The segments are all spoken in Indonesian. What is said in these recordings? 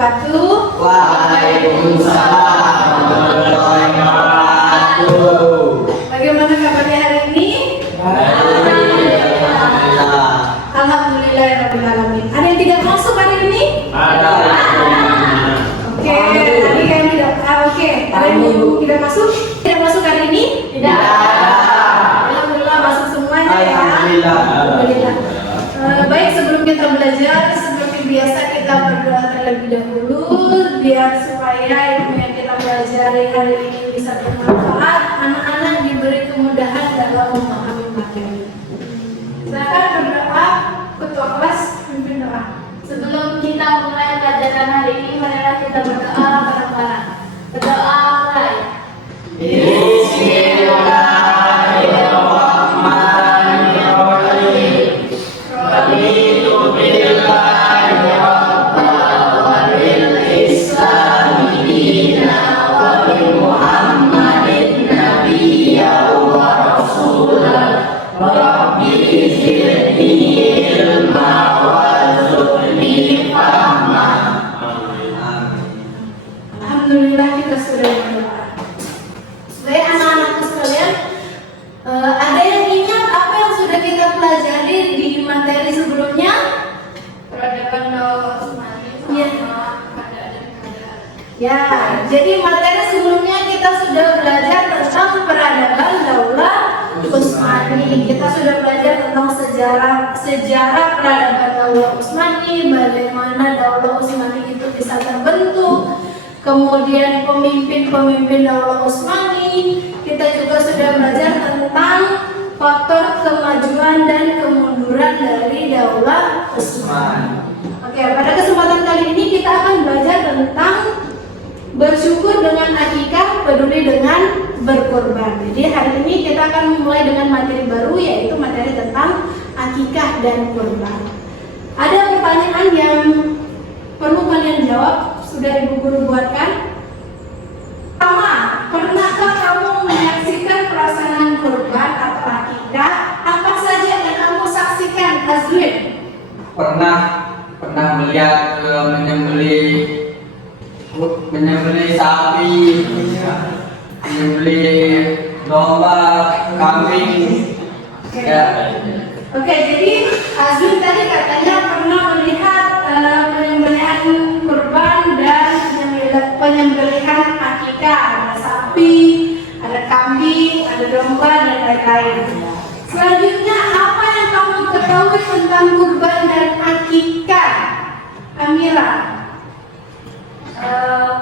wabarakatuh. Waalaikumsalam warahmatullahi wabarakatuh. Bagaimana kabarnya hari ini? Alhamdulillah. Alhamdulillahirrahmanirrahim. Ada yang tidak masuk hari ini? Ada. Oke, tadi yang tidak. Oke, ada yang tidak masuk? Tidak masuk hari ini? Tidak. Alhamdulillah masuk semuanya ya. Alhamdulillah. Alhamdulillah. Baik, sebelum kita belajar seperti biasa kita berdoa terlebih dahulu biar supaya ilmu yang kita pelajari hari ini bisa bermanfaat, anak-anak diberi kemudahan dalam memahami materi. Silakan berdoa, ketua kelas pimpin doa. Sebelum kita mulai pelajaran hari ini, marilah kita berdoa bareng-bareng. Berdoa mulai. Bismillahirrahmanirrahim. Raditu billahi rabban wa bil islami dinan wa bi Muhammadin nabiyyan wa rasulan wa rabbi zidni ilma warzuqni fahma. Amin. Alhamdulillah kita sudah berdoa. Baik anak-anakku sekalian, ada yang ingat apa yang sudah kita pelajari di materi sebelumnya? Peradaban Daulah Utsmani Iya. sama keadaan. Ya, jadi materi sebelumnya kita sudah belajar tentang peradaban Daulah Utsmani. Kita sudah belajar tentang sejarah peradaban Daulah Utsmani, bagaimana Daulah Utsmani itu bisa terbentuk, kemudian pemimpin-pemimpin Daulah Utsmani. Kita juga sudah belajar tentang faktor kemajuan dan kemunduran dari Daulah Utsmani. Oke, pada kesempatan kali ini kita akan belajar tentang bersyukur dengan akikah, peduli dengan berkorban. Jadi hari ini kita akan memulai dengan materi baru, yaitu materi tentang akikah dan kurban. Ada pertanyaan yang perlu kalian jawab, sudah ibu guru buatkan. Pertama, pernahkah kamu menyaksikan pelaksanaan kurban atau akikah? Apa saja yang kamu saksikan, Azwin? Pernah melihat menyembelih sapi, menyembelih domba, kambing. Ya. Oke, jadi Azwin tadi katanya pernah melihat penyembelihan kurban dan penyembelihan akikah. Ada sapi, ada kambing, ada domba dan lain-lain. Selanjutnya, apa yang kamu ketahui tentang kurban dan akikah? Amira.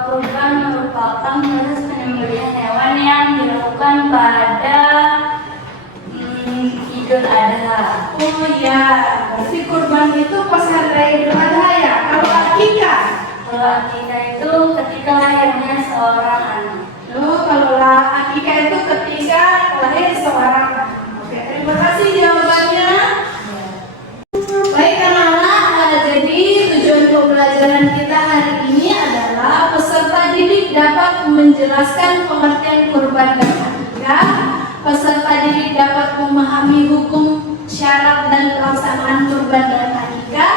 Kurban merupakan proses penyembelihan hewan yang dilakukan pada Idul Adha. Oh iya, berarti kurban itu pas hari Idul Adha ya. Kalau akikah? Kalau akikah itu ketika lahirnya seorang anak. Kalau akikah itu ketika lahir seorang anak. Oke, terima kasih jawabannya. Baik anak-anak, jadi tujuan pembelajaran kita hari ini adalah peserta didik dapat menjelaskan pengertian kurban dan akikah. Peserta didik dapat memahami hukum, syarat dan pelaksanaan kurban dan akikah.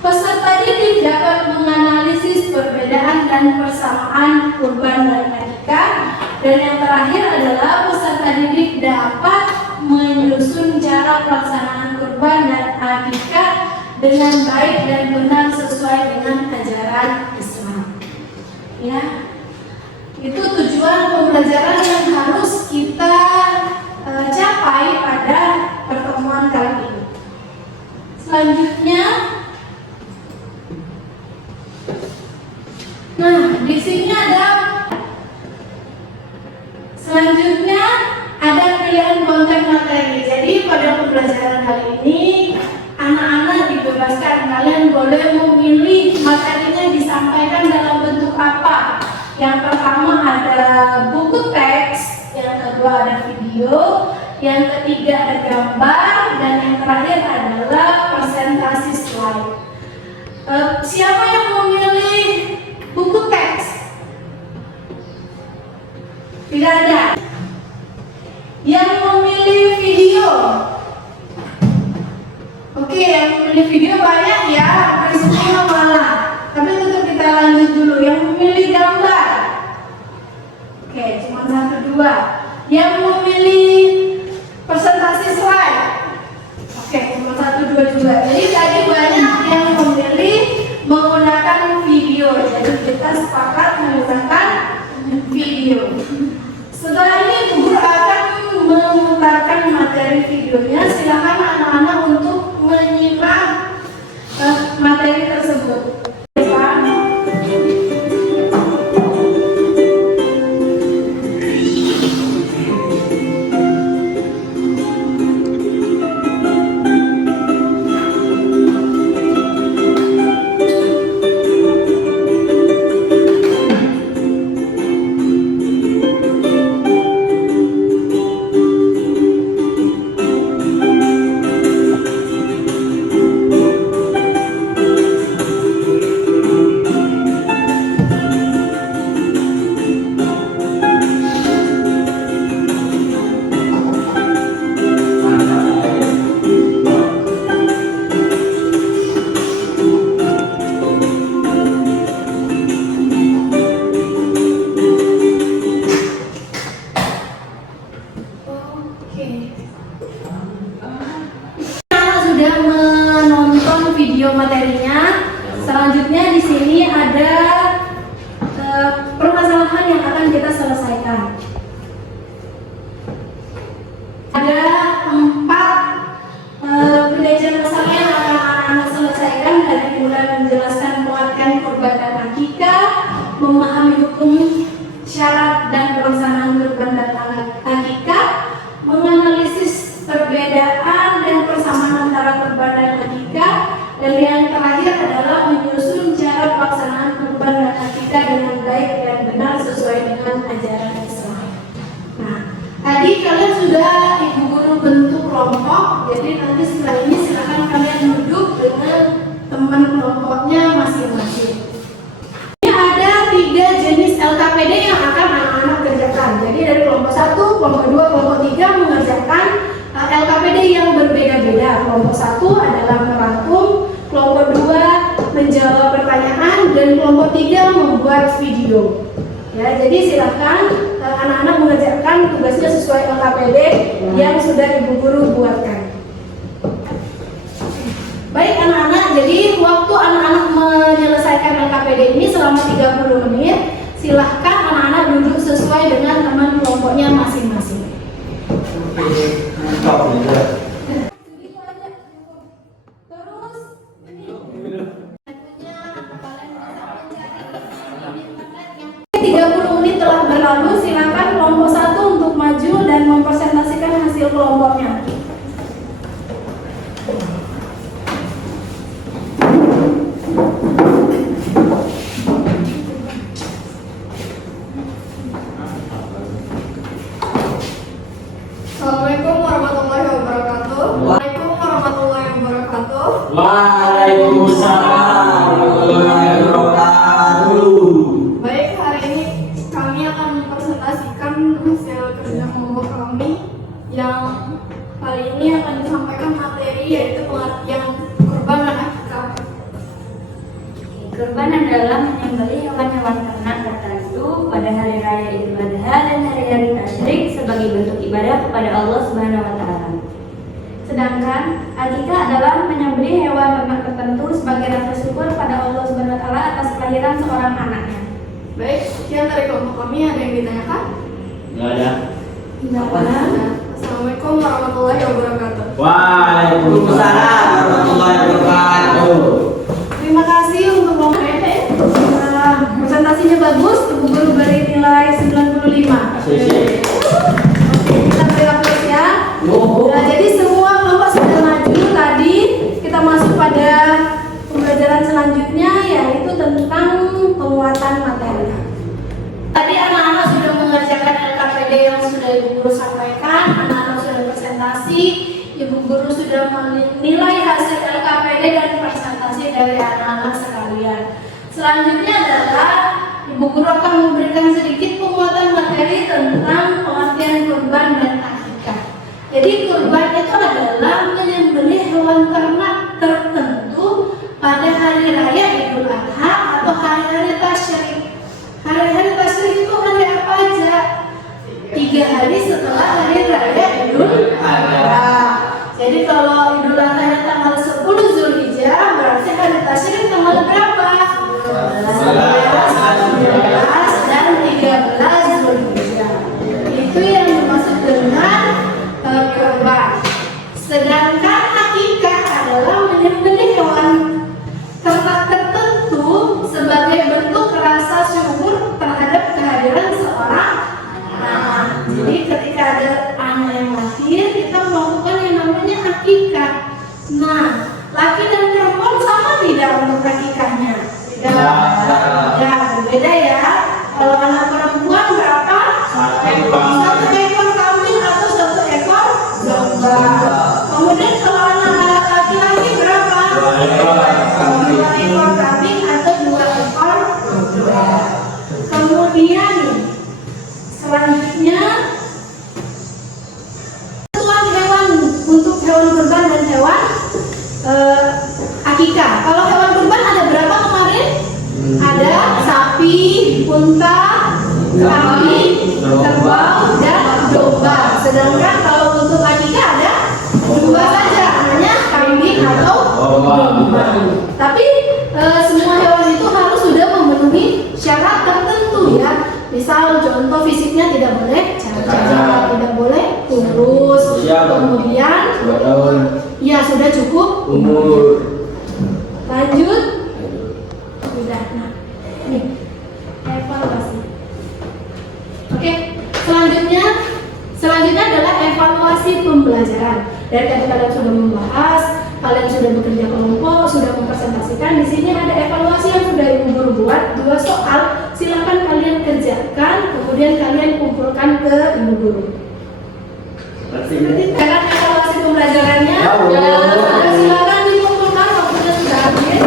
Peserta didik dapat menganalisis perbedaan dan persamaan kurban dan akikah. Dan yang terakhir adalah peserta didik dapat menyusun cara pelaksanaan kurban dan akikah dengan baik dan benar sesuai dengan ajaran Islam. Ya, itu tujuan pembelajaran yang harus kita capai pada pertemuan kali ini. Selanjutnya, di sini ada pilihan konten materi. Jadi pada pembelajaran kali ini anak-anak dibebaskan, kalian boleh memilih materinya disampaikan dalam bentuk apa. Yang pertama ada buku teks, yang kedua ada video, yang ketiga ada gambar, dan yang terakhir adalah presentasi slide. Siapa yang memilih buku teks? Tidak ada. Yang memilih video? Oke, yang memilih video banyak ya, hampir semua malah. Tapi tetap kita lanjut. 2. Yang memilih presentasi slide. Oke, nomor 1, 2 juga. Jadi tadi banyak yang memilih menggunakan video. Jadi kita sepakat menggunakan video. Setelah ini guru akan memutarkan materi videonya. Silakan anak-anak untuk menyimak materi tersebut. Sudah menonton video materinya. Selanjutnya di sini ada permasalahan yang akan kita selesaikan. Ada 4 pelajaran masalah yang akan anak-anak selesaikan, dari mulai menjelaskan pengertian kurban dan akikah, memahami hukum syarat dan pelaksanaan kurban dan akikah, menganalisis perbedaan dan persamaan antara kurban dan akikah, dan yang terakhir adalah menyusun cara pelaksanaan kurban dan akikah dengan baik dan benar sesuai dengan ajaran Islam. Nah, tadi kalian sudah ibu guru bentuk kelompok, jadi nanti setelah ini silakan kalian duduk dengan teman kelompoknya masing-masing. Ini ada 3 jenis LKPD yang akan anak-anak kerjakan. Jadi dari kelompok 1, kelompok 2, kelompok 3 mengerjakan LKPD yang berbeda-beda. Kelompok 1 adalah merangkum, kelompok 2 menjawab pertanyaan, dan kelompok 3 membuat video. Ya, jadi silakan anak-anak mengerjakan tugasnya sesuai LKPD yang sudah ibu guru buatkan. Baik anak-anak, jadi waktu anak-anak menyelesaikan LKPD ini selama 30 menit. Silahkan anak-anak duduk sesuai dengan teman kelompoknya masing-masing. Telah berlalu, silakan kelompok 1 untuk maju dan mempresentasikan hasil kelompoknya. Assalamualaikum warahmatullahi wabarakatuh. Waalaikumsalam warahmatullahi wabarakatuh. Waalaikumsalam warahmatullahi wabarakatuh. Baik, hari ini kami akan mempresentasikan hasil kerja kelompok kami yang hari ini akan disampaikan materi yaitu pengertian kurban dan akikah. Kurban adalah menyembelih hewan-hewan ternak tertentu pada hari raya Idul Adha dan hari-hari tasyrik sebagai bentuk ibadah kepada Allah Subhanahu wa taala. Sedangkan akikah adalah menyembelih hewan ternak tertentu sebagai rasa syukur pada Allah Subhanahu wa taala atas kelahiran seorang anaknya. Baik, sekian dari kelompok kami. Ada yang ditanyakan? Enggak ada. Assalamualaikum warahmatullahi wabarakatuh. Waalaikumsalam warahmatullahi wabarakatuh. Terima kasih untuk kelompok presentasinya bagus, ibu guru beri nilai 95. Asik. Oke, kita beri aplaus ya. Nah, jadi semua kelompok sudah maju. Tadi kita masuk pada pembelajaran selanjutnya, yaitu tentang penguatan materi. Tadi anak-anak sudah mengerjakan LKPD yang sudah ibu guru sampaikan, anak-anak sudah presentasi, ibu guru sudah menilai hasil LKPD dan presentasi dari anak-anak sekalian. Selanjutnya adalah ibu guru akan memberikan sedikit penguatan materi tentang pengertian kurban dan akikah. Jadi kurban itu adalah menyembelih hewan ternak tertentu pada hari raya Idul Adha atau hari-hari tasyrik. Hari-hari tasyrik itu hari apa aja? 3 kambing, kerbau, dan domba. Sedangkan kalau untuk akikah ada dua saja, hanya kambing atau domba. Tapi semua hewan itu harus sudah memenuhi syarat tertentu ya. Misal contoh fisiknya tidak boleh cacat, tidak boleh kurus, kemudian ya sudah cukup Umur. lanjut sudah. Nah ini evaluasi. Oke, selanjutnya adalah evaluasi pembelajaran. Dari tadi kalian sudah membahas, kalian sudah bekerja kelompok, sudah mempresentasikan. Di sini ada evaluasi yang sudah ibu guru buat, 2 soal. Silakan kalian kerjakan, kemudian kalian kumpulkan ke ibu guru. Silakan evaluasi pembelajarannya. Silakan dikumpulkan waktunya sudah habis.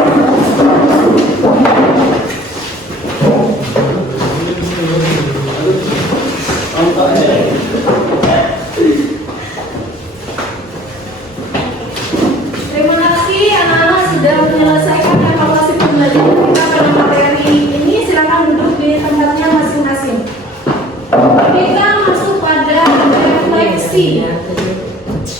Terima kasih anak-anak sudah menyelesaikan evaluasi pembelajaran kita pada materi ini. Silakan duduk di tempatnya masing-masing. Kita masuk pada refleksi.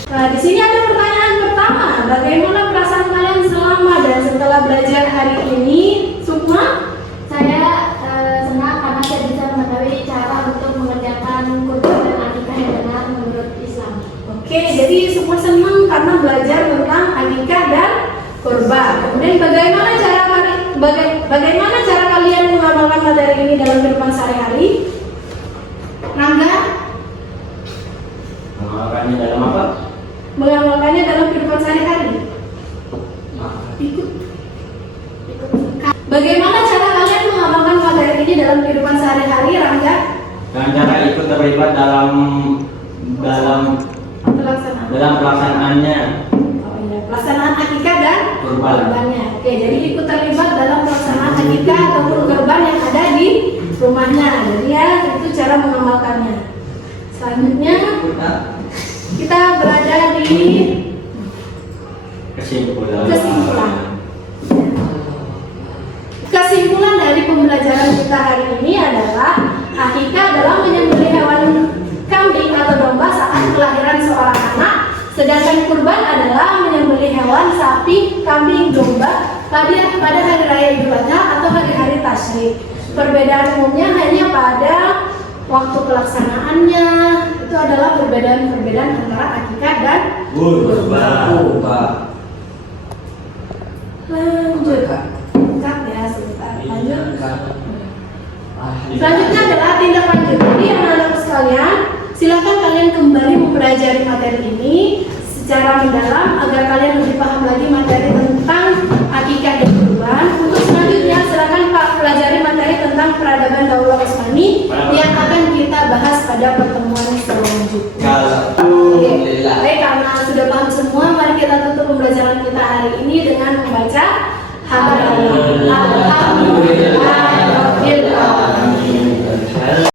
Nah, di sini ada pertanyaan pertama. Bagaimana perasaan kalian selama dan setelah belajar hari ini? Sukma? Saya senang karena saya bisa mengetahui cara untuk mengerjakan kurban dan akikah yang benar menurut Islam. Oke, jadi semua senang karena belajar tentang akikah dan kurban. Kemudian bagaimana cara kalian mengamalkan materi ini dalam kehidupan sehari-hari? Rangga? Mengamalkannya dalam apa? Mengamalkannya dalam kehidupan sehari-hari. Ikut. Bagaimana cara kalian mengamalkan materi ini dalam kehidupan sehari-hari, Rangga? Dengan cara ikut terlibat dalam pelaksanaannya. Oh iya, pelaksanaan akikah dan Kurban. kurbannya. Oke, jadi ikut terlibat dalam pelaksanaan akikah ataupun kurban yang ada di rumahnya. Jadi ya, itu cara mengamalkannya. Selanjutnya kita berada di kesimpulan dari pembelajaran kita hari ini adalah akikah adalah menyembelih hewan kambing atau domba saat kelahiran seorang anak, sedangkan kurban adalah menyembelih hewan sapi, kambing, domba pada hari raya Idul Adha atau hari-hari tasyrik. Perbedaan umumnya hanya pada waktu pelaksanaannya. Itu adalah perbedaan antara akikah dan kurban. Lanjut. Cut ya sebentar. Lanjut. Selanjutnya adalah tindak lanjut. Jadi anak-anak sekalian, silakan kalian kembali mempelajari materi ini secara mendalam agar kalian lebih paham lagi materi tentang akikah dan kurban. Untuk selanjutnya silakan Pak pelajari materi tentang peradaban Daulah Utsmani yang akan kita bahas pada pertemuan selanjutnya. Alhamdulillah. Baik, karena sudah paham semua, mari kita tutup pembelajaran kita hari ini dengan membaca Alhamdulillah.